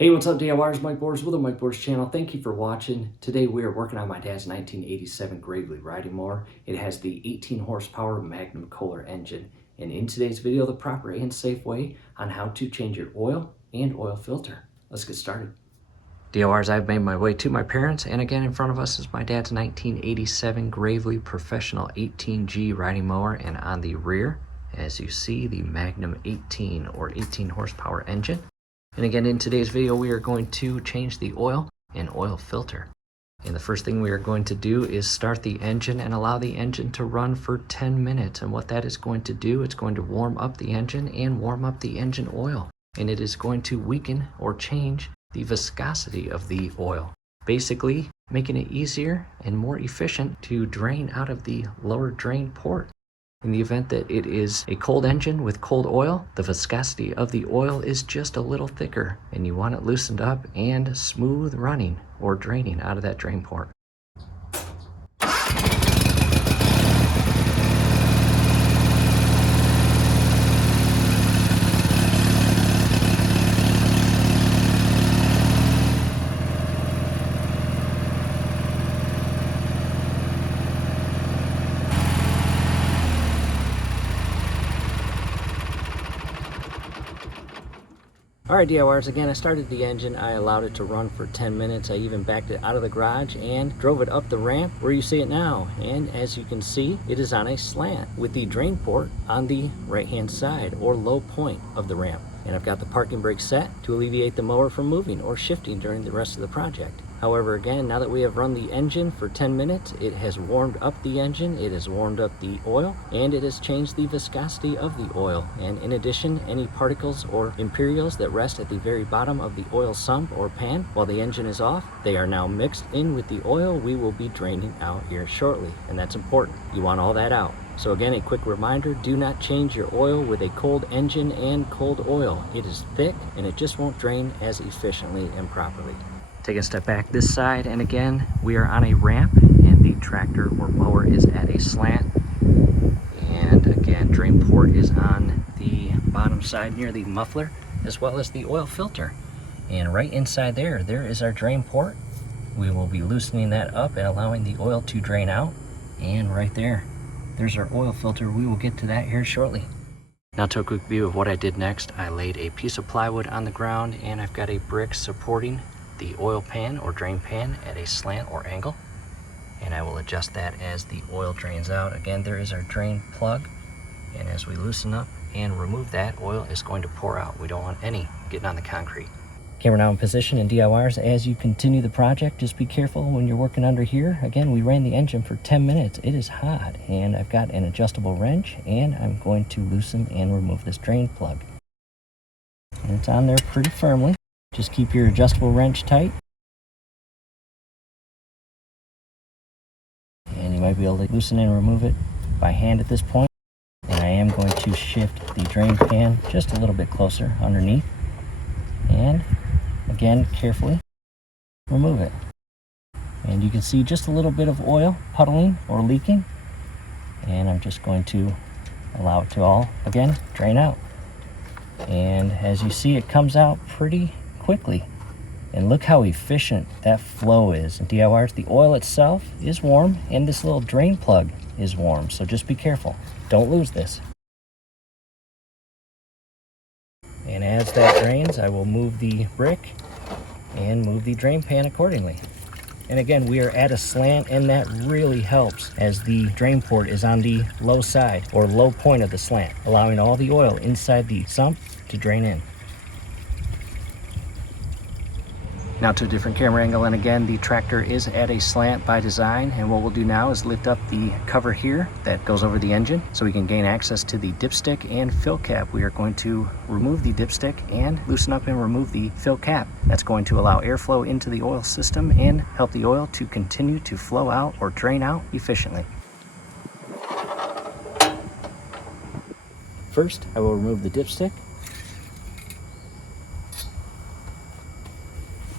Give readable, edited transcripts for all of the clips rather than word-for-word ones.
Hey, what's up DIYers? Mike Borders with the Mike Borders channel. Thank you for watching. Today we are working on my dad's 1987 Gravely riding mower. It has the 18 horsepower Magnum Kohler engine. And in today's video, the proper and safe way on how to change your oil and oil filter. Let's get started. DIYers, I've made my way to my parents, and again in front of us is my dad's 1987 Gravely Professional 18G riding mower, and on the rear, as you see, the Magnum 18 or 18 horsepower engine. And again, in today's video, we are going to change the oil and oil filter. And the first thing we are going to do is start the engine and allow the engine to run for 10 minutes. And what that is going to do, it's going to warm up the engine and warm up the engine oil. And it is going to weaken or change the viscosity of the oil, basically making it easier and more efficient to drain out of the lower drain port. In the event that it is a cold engine with cold oil, the viscosity of the oil is just a little thicker, and you want it loosened up and smooth running or draining out of that drain port. Alright DIYers, again I started the engine, I allowed it to run for 10 minutes, I even backed it out of the garage and drove it up the ramp where you see it now. And as you can see, it is on a slant with the drain port on the right hand side or low point of the ramp. And I've got the parking brake set to alleviate the mower from moving or shifting during the rest of the project. However, again, now that we have run the engine for 10 minutes, it has warmed up the engine, it has warmed up the oil, and it has changed the viscosity of the oil. And in addition, any particles or impurials that rest at the very bottom of the oil sump or pan while the engine is off, they are now mixed in with the oil we will be draining out here shortly. And that's important. You want all that out. So again, a quick reminder, do not change your oil with a cold engine and cold oil. It is thick and it just won't drain as efficiently and properly. Take a step back this side, and again, we are on a ramp and the tractor or mower is at a slant. And again, drain port is on the bottom side near the muffler as well as the oil filter. And right inside there is our drain port. We will be loosening that up and allowing the oil to drain out. And right there's our oil filter. We will get to that here shortly. Now to a quick view of what I did next. I laid a piece of plywood on the ground and I've got a brick supporting the oil pan or drain pan at a slant or angle, and I will adjust that as the oil drains out. Again, there is our drain plug, and as we loosen up and remove that, oil is going to pour out. We don't want any getting on the concrete. Camera now in position, and DIYers, as you continue the project, just be careful when you're working under here. Again, we ran the engine for 10 minutes. It is hot, and I've got an adjustable wrench, and I'm going to loosen and remove this drain plug. And it's on there pretty firmly. Just keep your adjustable wrench tight. And you might be able to loosen and remove it by hand at this point. And I am going to shift the drain pan just a little bit closer underneath. And again, carefully remove it. And you can see just a little bit of oil puddling or leaking. And I'm just going to allow it to all, again, drain out. And as you see, it comes out pretty quickly, and look how efficient that flow is. And DIYers, the oil itself is warm and this little drain plug is warm, so just be careful, don't lose this. And as that drains, I will move the brick and move the drain pan accordingly. And again, we are at a slant, and that really helps as the drain port is on the low side or low point of the slant, allowing all the oil inside the sump to drain in. Now to a different camera angle, and again, the tractor is at a slant by design, and what we'll do now is lift up the cover here that goes over the engine so we can gain access to the dipstick and fill cap. We are going to remove the dipstick and loosen up and remove the fill cap. That's going to allow airflow into the oil system and help the oil to continue to flow out or drain out efficiently. First, I will remove the dipstick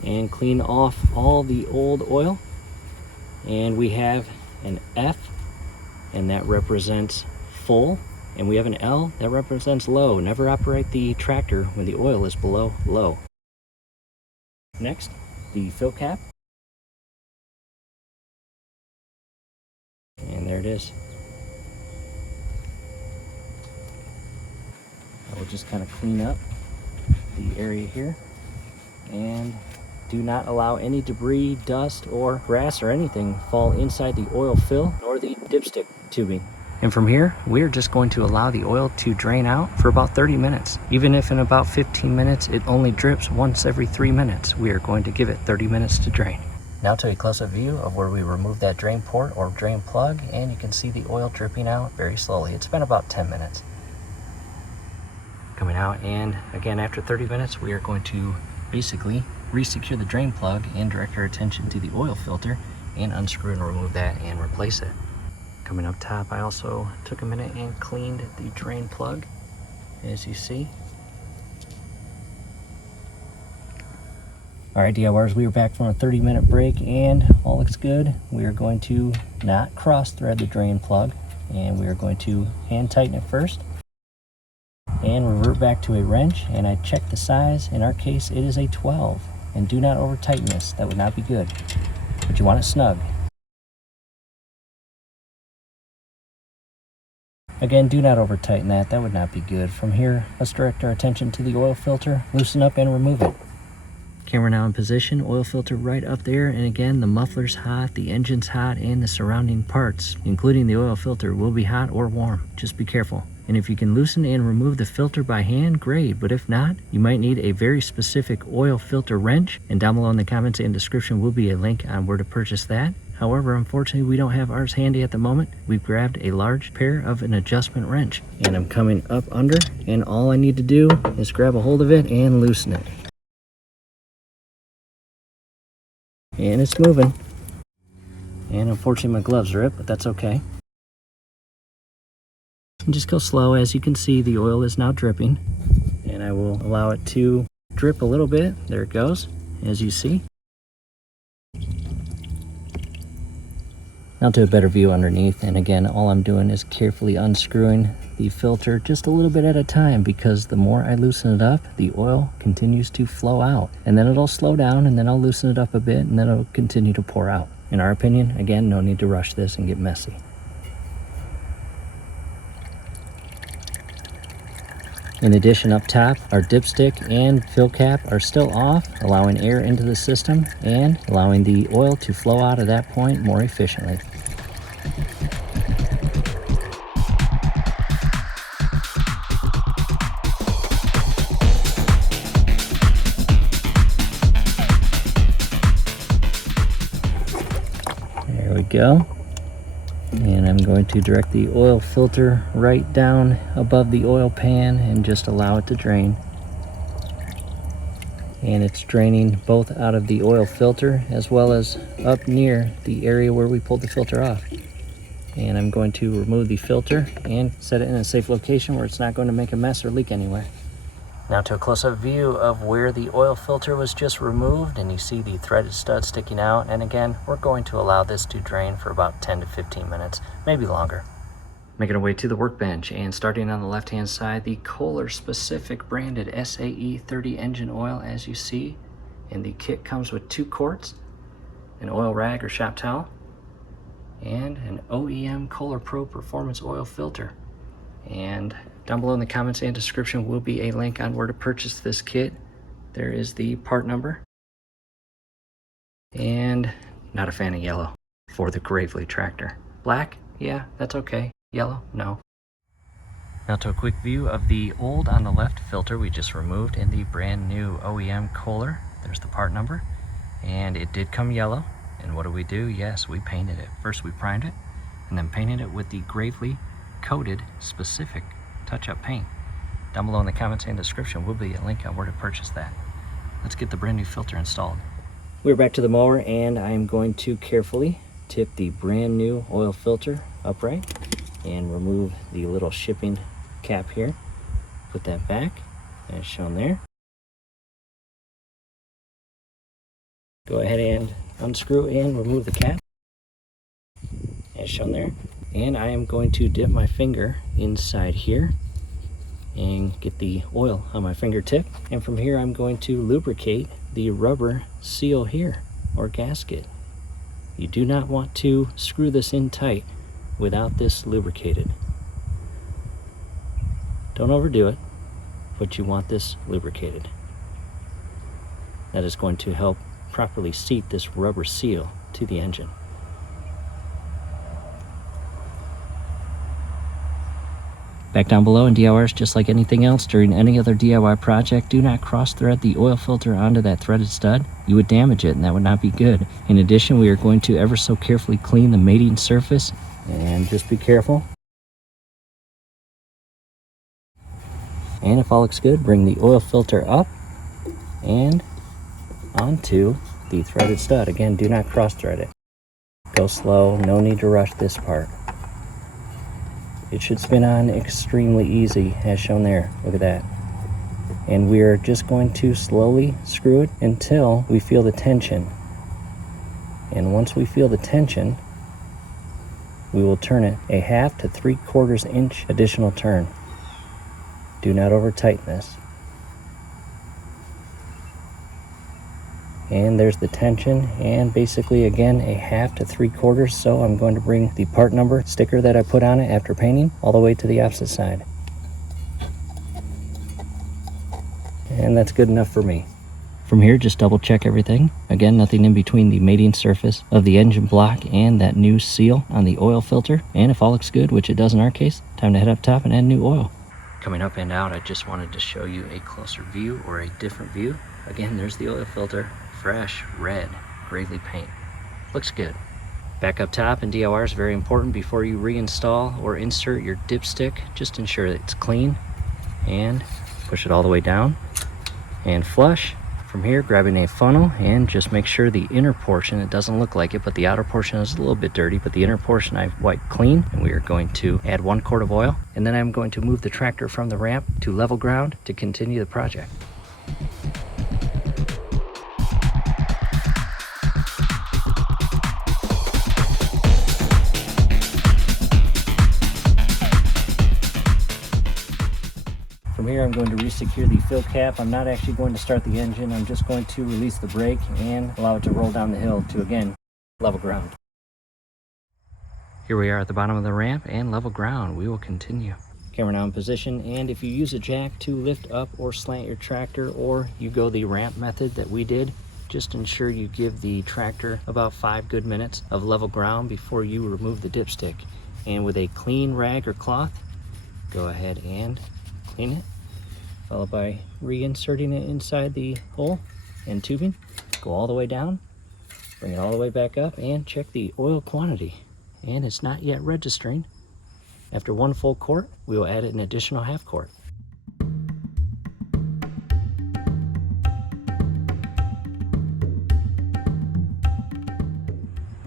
and clean off all the old oil. And we have an F, and that represents full, and we have an L that represents low. Never operate the tractor when the oil is below low. Next, the fill cap. And there it is. I will just kind of clean up the area here, and do not allow any debris, dust, or grass or anything fall inside the oil fill nor the dipstick tubing. And from here, we're just going to allow the oil to drain out for about 30 minutes. Even if in about 15 minutes it only drips once every 3 minutes, we are going to give it 30 minutes to drain. Now to a close-up view of where we remove that drain port or drain plug, and you can see the oil dripping out very slowly. It's been about 10 minutes. Coming out, and again after 30 minutes we are going to basically resecure the drain plug and direct our attention to the oil filter and unscrew and remove that and replace it. Coming up top, I also took a minute and cleaned the drain plug, as you see. Alright DIYers, we are back from a 30-minute break and all looks good. We are going to not cross thread the drain plug, and we are going to hand tighten it first and revert back to a wrench. And I checked the size. In our case it is a 12, and do not over tighten this, that would not be good, but you want it snug. Again, do not over tighten that, that would not be good. From here, let's direct our attention to the oil filter, loosen up and remove it. Camera now in position, oil filter right up there, and again the muffler's hot, the engine's hot, and the surrounding parts, including the oil filter, will be hot or warm. Just be careful. And if you can loosen and remove the filter by hand, great, but if not, you might need a very specific oil filter wrench, and down below in the comments and description will be a link on where to purchase that. However, unfortunately, we don't have ours handy at the moment. We've grabbed a large pair of an adjustment wrench, and I'm coming up under, and all I need to do is grab a hold of it and loosen it. And it's moving. And unfortunately my gloves rip, but that's okay. And just go slow. As you can see, the oil is now dripping, and I will allow it to drip a little bit. There it goes, as you see. Now to a better view underneath, and again all I'm doing is carefully unscrewing the filter just a little bit at a time, because the more I loosen it up, the oil continues to flow out, and then it'll slow down, and then I'll loosen it up a bit, and then it'll continue to pour out. In our opinion, again, no need to rush this and get messy. In addition, up top, our dipstick and fill cap are still off, allowing air into the system and allowing the oil to flow out at that point more efficiently. There we go. And I'm going to direct the oil filter right down above the oil pan and just allow it to drain. And it's draining both out of the oil filter as well as up near the area where we pulled the filter off. And I'm going to remove the filter and set it in a safe location where it's not going to make a mess or leak anywhere. Now to a close-up view of where the oil filter was just removed, and you see the threaded stud sticking out. And again, we're going to allow this to drain for about 10 to 15 minutes, maybe longer. Making our way to the workbench, and starting on the left-hand side, the Kohler specific branded SAE 30 engine oil, as you see. And the kit comes with 2 quarts, an oil rag or shop towel, and an OEM Kohler Pro Performance oil filter. And down below in the comments and description will be a link on where to purchase this kit. There is the part number. And not a fan of yellow for the Gravely tractor. Black, yeah, that's okay. Yellow, no. Now to a quick view of the old on the left filter we just removed, and the brand new OEM Kohler. There's the part number, and it did come yellow. And what do? Yes, we painted it. First we primed it, and then painted it with the Gravely coated specific touch-up paint. Down below in the comments and description will be a link on where to purchase that. Let's get the brand new filter installed. We're back to the mower, and I'm going to carefully tip the brand new oil filter upright and remove the little shipping cap here. Put that back as shown there. Go ahead and unscrew and remove the cap as shown there. And I am going to dip my finger inside here and get the oil on my fingertip. And from here I'm going to lubricate the rubber seal here, or gasket. You do not want to screw this in tight without this lubricated. Don't overdo it, but you want this lubricated. That is going to help properly seat this rubber seal to the engine. Back down below in DIYers, just like anything else during any other DIY project, do not cross thread the oil filter onto that threaded stud. You would damage it and that would not be good. In addition, we are going to ever so carefully clean the mating surface, and just be careful. And if all looks good, bring the oil filter up and onto the threaded stud. Again, do not cross thread it. Go slow, no need to rush this part. It should spin on extremely easy, as shown there. Look at that. And we're just going to slowly screw it until we feel the tension. And once we feel the tension, we will turn it a 1/2 to 3/4 inch additional turn. Do not over tighten this. And there's the tension, and basically again a 1/2 to 3/4. So I'm going to bring the part number sticker that I put on it after painting all the way to the opposite side. And that's good enough for me. From here, just double check everything. Again, nothing in between the mating surface of the engine block and that new seal on the oil filter. And if all looks good, which it does in our case, time to head up top and add new oil. Coming up and out, I just wanted to show you a closer view, or a different view. Again, there's the oil filter. Fresh red gravely paint. Looks good. Back up top in DIYers, very important, before you reinstall or insert your dipstick, just ensure that it's clean and push it all the way down and flush. From here, grabbing a funnel, and just make sure the inner portion, it doesn't look like it, but the outer portion is a little bit dirty, but the inner portion I've wiped clean. And we are going to add 1 quart of oil, and then I'm going to move the tractor from the ramp to level ground to continue the project. From here, I'm going to resecure the fill cap. I'm not actually going to start the engine. I'm just going to release the brake and allow it to roll down the hill to, again, level ground. Here we are at the bottom of the ramp and level ground. We will continue. Camera now in position, and if you use a jack to lift up or slant your tractor, or you go the ramp method that we did, just ensure you give the tractor about 5 good minutes of level ground before you remove the dipstick. And with a clean rag or cloth, go ahead and clean it, followed by reinserting it inside the hole and tubing. Go all the way down, bring it all the way back up, and check the oil quantity. And it's not yet registering. After 1 full quart, we will add an additional 1/2 quart.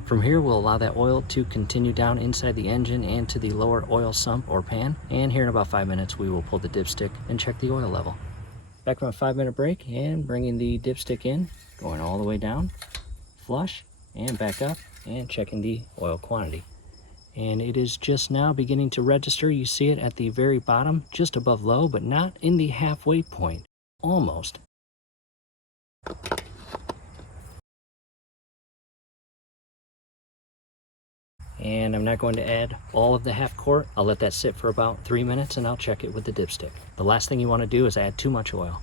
From here, we'll allow that oil to continue down inside the engine and to the lower oil sump or pan. And here in about 5 minutes, we will pull the dipstick and check the oil level. Back from a 5-minute break, and bringing the dipstick in, going all the way down, flush, and back up, and checking the oil quantity. And it is just now beginning to register. You see it at the very bottom, just above low, but not in the halfway point. Almost. And I'm not going to add all of the 1/2 quart. I'll let that sit for about 3 minutes, and I'll check it with the dipstick. The last thing you want to do is add too much oil.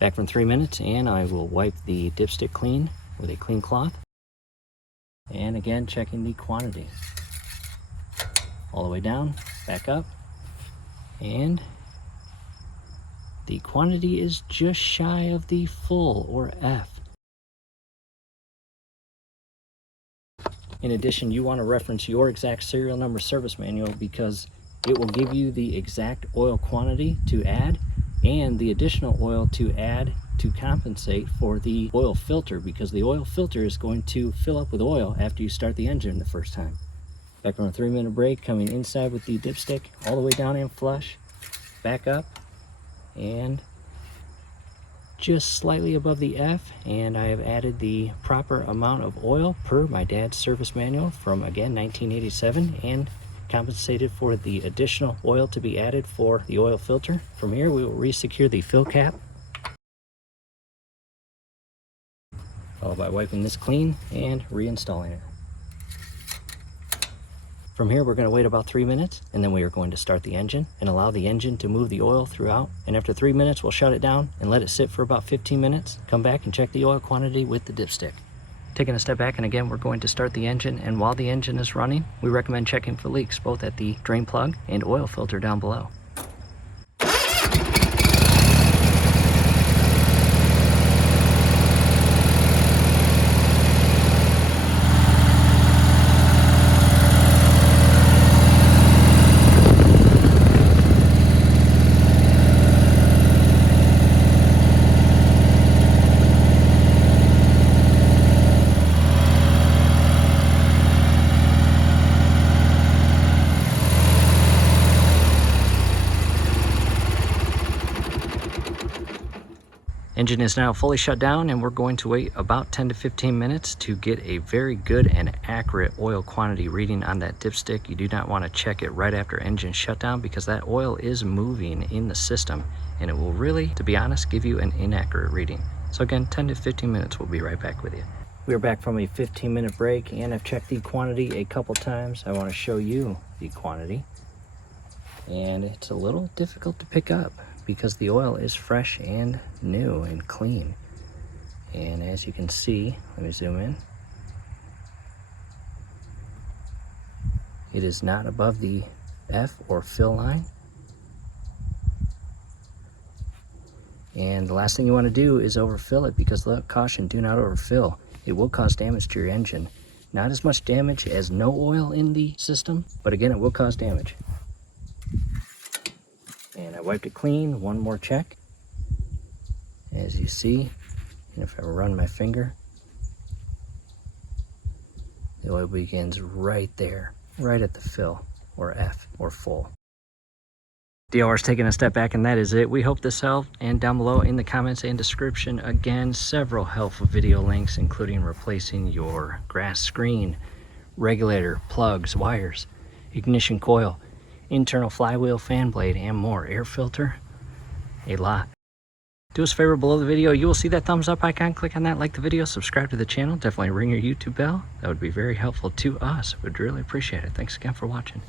Back from 3 minutes, and I will wipe the dipstick clean with a clean cloth. And again, checking the quantity. All the way down, back up, and the quantity is just shy of the full, or F. In addition, you want to reference your exact serial number service manual, because it will give you the exact oil quantity to add and the additional oil to add to compensate for the oil filter, because the oil filter is going to fill up with oil after you start the engine the first time. Back on a 3-minute break, coming inside with the dipstick all the way down and flush, back up, and just slightly above the F, and I have added the proper amount of oil per my dad's service manual from, again, 1987, and compensated for the additional oil to be added for the oil filter. From here, we will resecure the fill cap followed by wiping this clean and reinstalling it. From here, we're going to wait about 3 minutes, and then we are going to start the engine and allow the engine to move the oil throughout. And after 3 minutes, we'll shut it down and let it sit for about 15 minutes. Come back and check the oil quantity with the dipstick. Taking a step back, and again, we're going to start the engine, and while the engine is running, we recommend checking for leaks both at the drain plug and oil filter down below. Engine is now fully shut down, and we're going to wait about 10 to 15 minutes to get a very good and accurate oil quantity reading on that dipstick. You do not want to check it right after engine shutdown because that oil is moving in the system, and it will really, to be honest, give you an inaccurate reading. So again, 10 to 15 minutes, we'll be right back with you. We're back from a 15-minute break, and I've checked the quantity a couple times. I want to show you the quantity, and it's a little difficult to pick up because the oil is fresh and new and clean. And as you can see, let me zoom in, it is not above the F or fill line. And the last thing you want to do is overfill it, because caution, do not overfill. It will cause damage to your engine. Not as much damage as no oil in the system, but again, it will cause damage. And I wiped it clean, one more check. As you see, and if I run my finger, the oil begins right there, right at the fill, or F, or full. DLR is taking a step back, and that is it. We hope this helped, and down below in the comments and description, again, several helpful video links, including replacing your grass screen, regulator, plugs, wires, ignition coil, internal flywheel, fan blade, and more, air filter, a lot. Do us a favor below the video. You will see that thumbs up icon. Click on that, like the video, subscribe to the channel. Definitely ring your YouTube bell. That would be very helpful to us. We'd really appreciate it. Thanks again for watching.